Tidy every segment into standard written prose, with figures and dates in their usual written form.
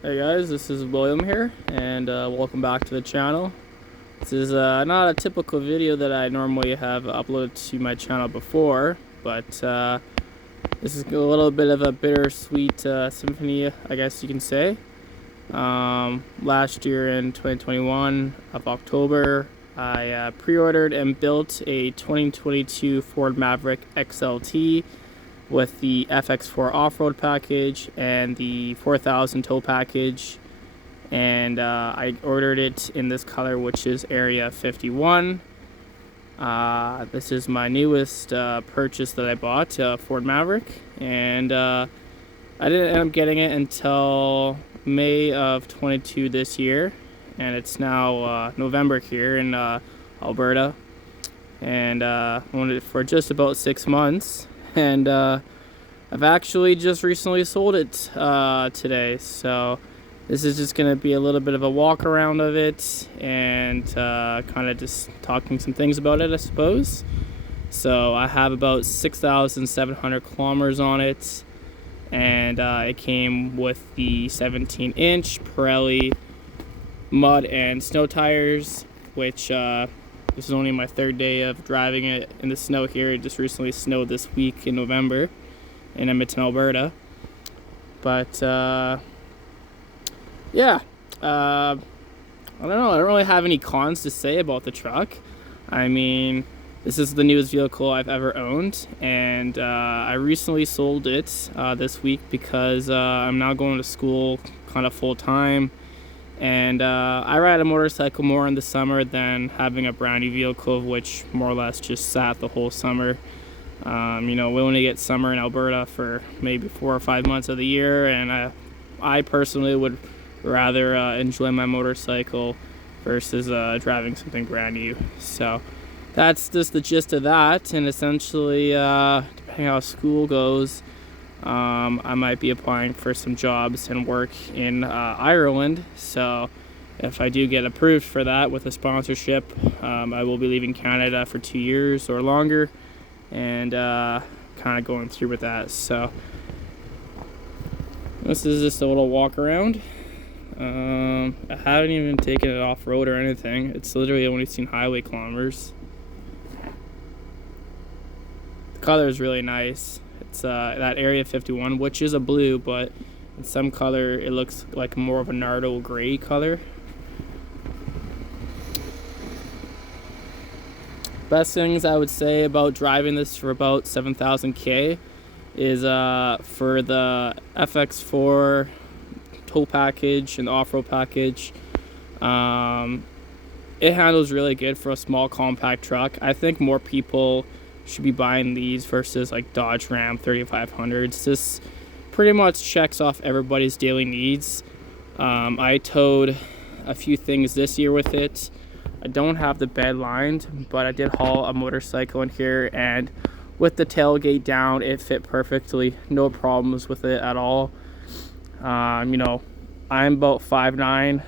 Hey guys, this is William here, and welcome back to the channel. This is not a typical video that I normally have uploaded to my channel before, but this is a little bit of a bittersweet symphony, I guess you can say. Last year in 2021 of October, I pre-ordered and built a 2022 Ford Maverick XLT with the FX4 off-road package and the 4000 tow package, and I ordered it in this color, which is Area 51. This is my newest purchase that I bought, Ford Maverick, and I didn't end up getting it until May of 22 this year, and it's now November here in Alberta, and I owned it for just about 6 months. And I've actually just recently sold it today, so this is just going to be a little bit of a walk around of it and kind of just talking some things about it, I suppose. So I have about 6,700 kilometers on it, and it came with the 17-inch Pirelli mud and snow tires, which this is only my third day of driving it in the snow here. It just recently snowed this week in November in Edmonton, Alberta. But yeah, I don't know. I don't really have any cons to say about the truck. I mean, this is the newest vehicle I've ever owned, and I recently sold it this week because I'm now going to school kind of full time. And I ride a motorcycle more in the summer than having a brand new vehicle, which more or less just sat the whole summer. You know, we only get summer in Alberta for maybe 4 or 5 months of the year, and I personally would rather enjoy my motorcycle versus driving something brand new. So that's just the gist of that, and essentially, depending how school goes, I might be applying for some jobs and work in Ireland. So if I do get approved for that with a sponsorship, I will be leaving Canada for 2 years or longer, and kind of going through with that. So this is just a little walk around. I haven't even taken it off-road or anything. It's literally only seen highway kilometers. The color is really nice. It's that Area 51, which is a blue, but in some color it looks like more of a Nardo gray color. Best things I would say about driving this for about 7,000 is for the FX4 tow package and the off-road package. It handles really good for a small compact truck. I think more people should be buying these versus like Dodge Ram 3500s. This pretty much checks off everybody's daily needs. I towed a few things this year with it. I don't have the bed lined, but I did haul a motorcycle in here, and with the tailgate down, it fit perfectly. No problems with it at all. You know, I'm about 5'9". You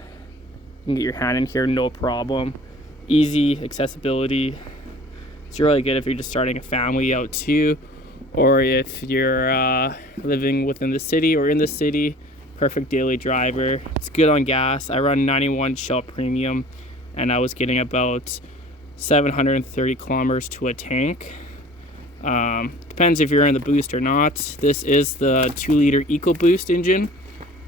can get your hand in here, no problem. Easy accessibility. It's really good if you're just starting a family out too, or if you're living within the city or in the city. Perfect daily driver. It's good on gas. I run 91 Shell Premium, and I was getting about 730 kilometers to a tank. Depends if you're in the boost or not. This is the 2-liter EcoBoost engine,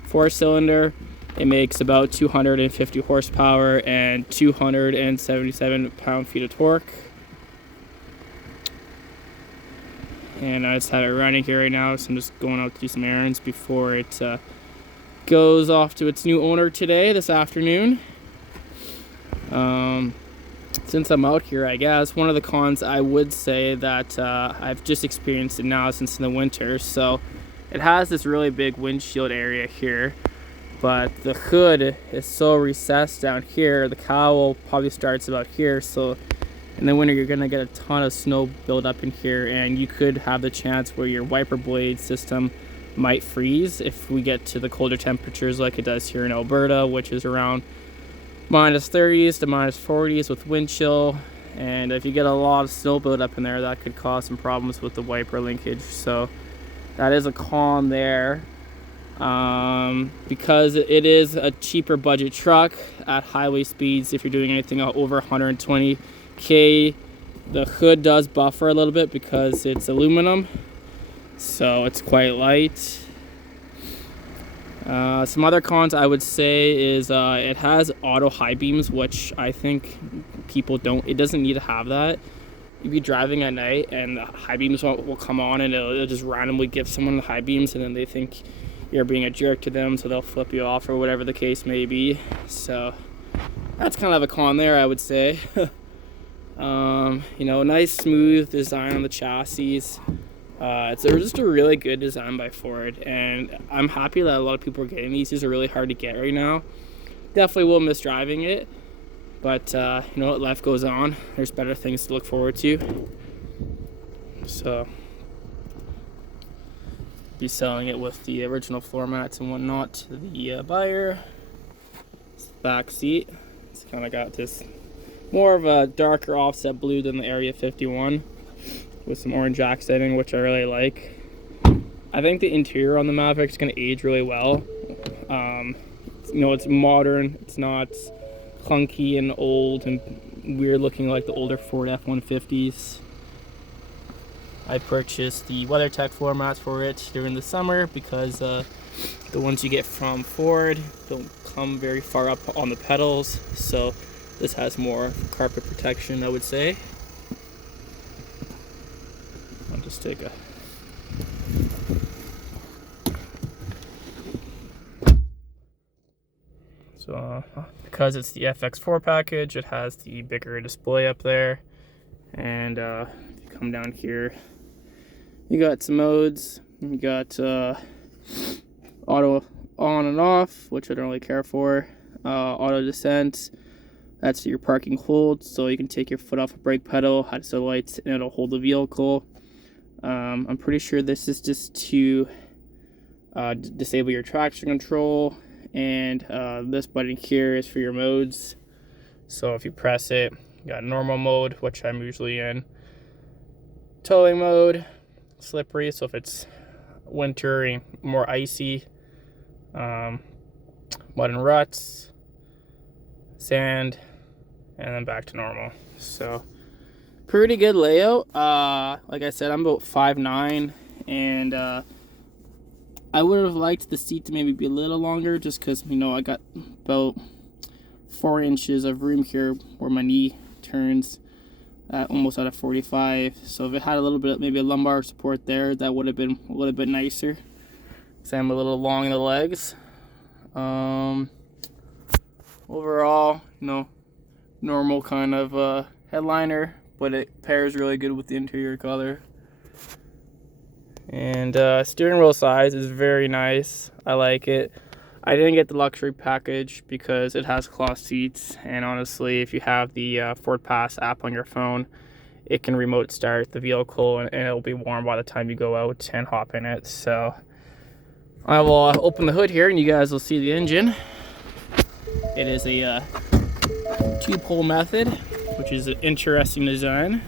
4-cylinder. It makes about 250 horsepower and 277 pound-feet of torque. And I just have it running here right now, so I'm just going out to do some errands before it goes off to its new owner this afternoon. Since I'm out here, I guess one of the cons I would say that I've just experienced it now since in the winter. So it has this really big windshield area here, but the hood is so recessed down here. The cowl probably starts about here, so in the winter you're gonna get a ton of snow build up in here, and you could have the chance where your wiper blade system might freeze if we get to the colder temperatures like it does here in Alberta, which is around -30s to -40s with wind chill. And if you get a lot of snow build up in there, that could cause some problems with the wiper linkage. So that is a con there. because it is a cheaper budget truck at highway speeds. If you're doing anything over 120k, the hood does buffer a little bit because it's aluminum, so it's quite light. Some other cons I would say is it has auto high beams, which I think people don't. It doesn't need to have that. You'd be driving at night and the high beams will come on, and it'll just randomly give someone the high beams, and then they think you're being a jerk to them, so they'll flip you off or whatever the case may be. So that's kind of a con there, I would say. You know, nice smooth design on the chassis. It's just a really good design by Ford, and I'm happy that a lot of people are getting these. These are really hard to get right now. Definitely will miss driving it, but you know what, life goes on. There's better things to look forward to. So be selling it with the original floor mats and whatnot to the buyer. Back seat, it's kind of got this more of a darker offset blue than the Area 51 with some orange accenting, which I really like. I think the interior on the Maverick is going to age really well. You know, it's modern, it's not clunky and old and weird looking like the older Ford F-150s. I purchased the WeatherTech floor mats for it during the summer because the ones you get from Ford don't come very far up on the pedals, so this has more carpet protection, I would say. I'll just take a because it's the FX4 package, it has the bigger display up there, and if you come down here, you got some modes. You got auto on and off, which I don't really care for. Auto descent, that's your parking hold, so you can take your foot off a brake pedal, hide the lights, and it'll hold the vehicle. I'm pretty sure this is just to disable your traction control, and this button here is for your modes. So if you press it, you got normal mode, which I'm usually in, towing mode, slippery, so if it's winter, more icy, mud and ruts, sand, and then back to normal. So pretty good layout. Like I said, I'm about 5'9", and I would have liked the seat to maybe be a little longer, just because, you know, I got about 4 inches of room here where my knee turns almost out of 45. So if it had a little bit, maybe a lumbar support there, that would have been a little bit nicer, because I'm a little long in the legs. Overall, you know, normal kind of headliner, but it pairs really good with the interior color. And steering wheel size is very nice. I like it. I didn't get the luxury package because it has cloth seats, and honestly, if you have the Ford Pass app on your phone, it can remote start the vehicle, and it'll be warm by the time you go out and hop in it. So I will open the hood here, and you guys will see the engine. It is a 2-pole method, which is an interesting design.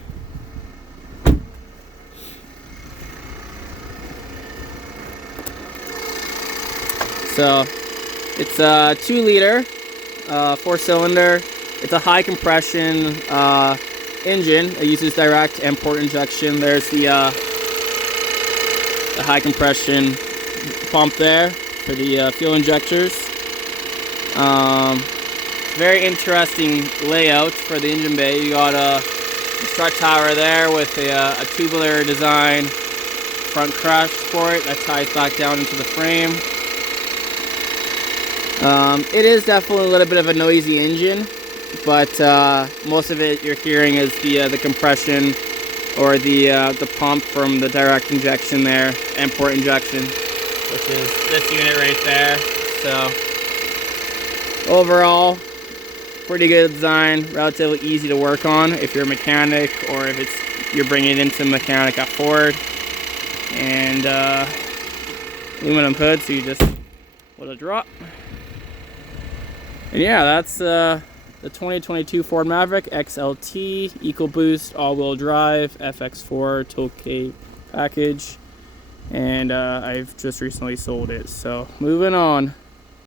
So it's a 2-liter, 4-cylinder. It's a high compression engine. It uses direct and port injection. There's the high compression pump there for the fuel injectors. Very interesting layout for the engine bay. You got a strut tower there with a tubular design front crash support that ties back down into the frame. It is definitely a little bit of a noisy engine, but most of it you're hearing is the compression or the pump from the direct injection there and port injection, which is this unit right there. So overall, pretty good design, relatively easy to work on if you're a mechanic, or if you're bringing it into mechanic at Ford. And aluminum hood, so you just let it drop. And yeah, that's the 2022 Ford Maverick XLT EcoBoost all-wheel drive FX4 toolkit package. and I've just recently sold it. So moving on.